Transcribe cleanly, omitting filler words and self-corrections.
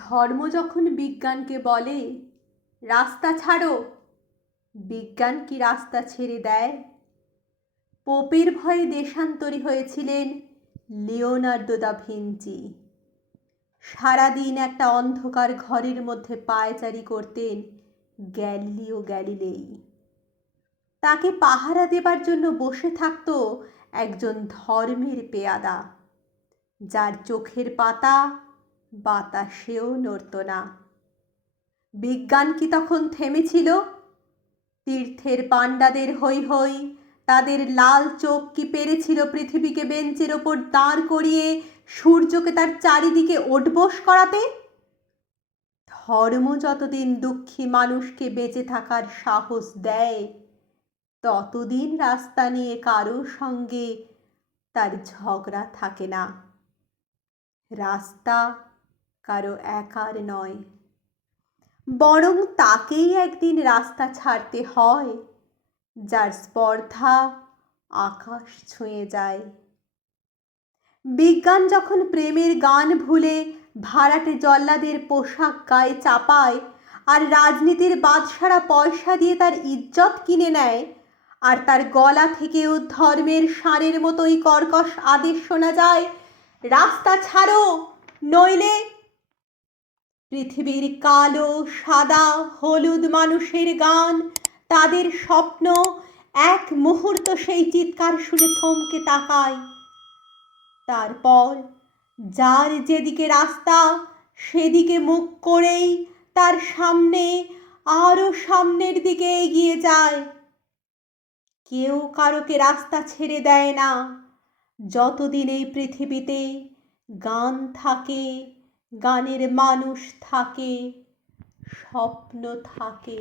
ধর্ম যখন বিজ্ঞানকে বলে রাস্তা ছাড়ো, বিজ্ঞান কি রাস্তা ছেড়ে দেয়? পোপের ভয়ে দেশান্তরী হয়েছিলেন লিওনার্দো দা ভিঞ্চি। সারাদিন একটা অন্ধকার ঘরের মধ্যে পায়চারি করতেন গ্যালিলিও গ্যালিলেই। তাকে পাহারা দেবার জন্য বসে থাকত একজন ধর্মের পেয়াদা, যার চোখের পাতা বাতাসেও নড়ত না। বিজ্ঞান কি তখন থেমেছিল? তীর্থের পাণ্ডাদের হৈ হৈ, তাদের লাল চোখ কি পেরেছিল পৃথিবীকে বেঞ্চের ওপর দাঁড় করিয়ে সূর্যকে তার চারিদিকে ওঠবোস করাতে? ধর্ম যতদিন দুঃখী মানুষকে বেঁচে থাকার সাহস দেয়, ততদিন রাস্তা নিয়ে কারো সঙ্গে তার ঝগড়া থাকে না। রাস্তা কারো একার নয়, বরং তাকেই একদিন রাস্তা ছাড়তে হয় যার স্পর্ধা আকাশ ছুঁয়ে যায়। বিজ্ঞান যখন প্রেমের গান ভুলে ভাড়াটে জল্লাদের পোশাক গায়ে চাপায়, আর রাজনীতির বাদশারা পয়সা দিয়ে তার ইজ্জত কিনে নেয়, আর তার গলা থেকেও ধর্মের ষাঁড়ের মতোই কর্কশ আদেশ শোনা যায়, রাস্তা ছাড়ো নইলে। পৃথিবীর কালো সাদা হলুদ মানুষের গান, তাদের স্বপ্ন এক মুহূর্ত সেই চিৎকার শুনে থমকে তাকায়। তারপর যার যেদিকে রাস্তা সেদিকে মুখ করেই তার সামনে আরো সামনের দিকে এগিয়ে যায়। কেউ কারোকে রাস্তা ছেড়ে দেয় না যতদিন এই পৃথিবীতে গান থাকে, গানের মানুষ থাকে, স্বপ্ন থাকে।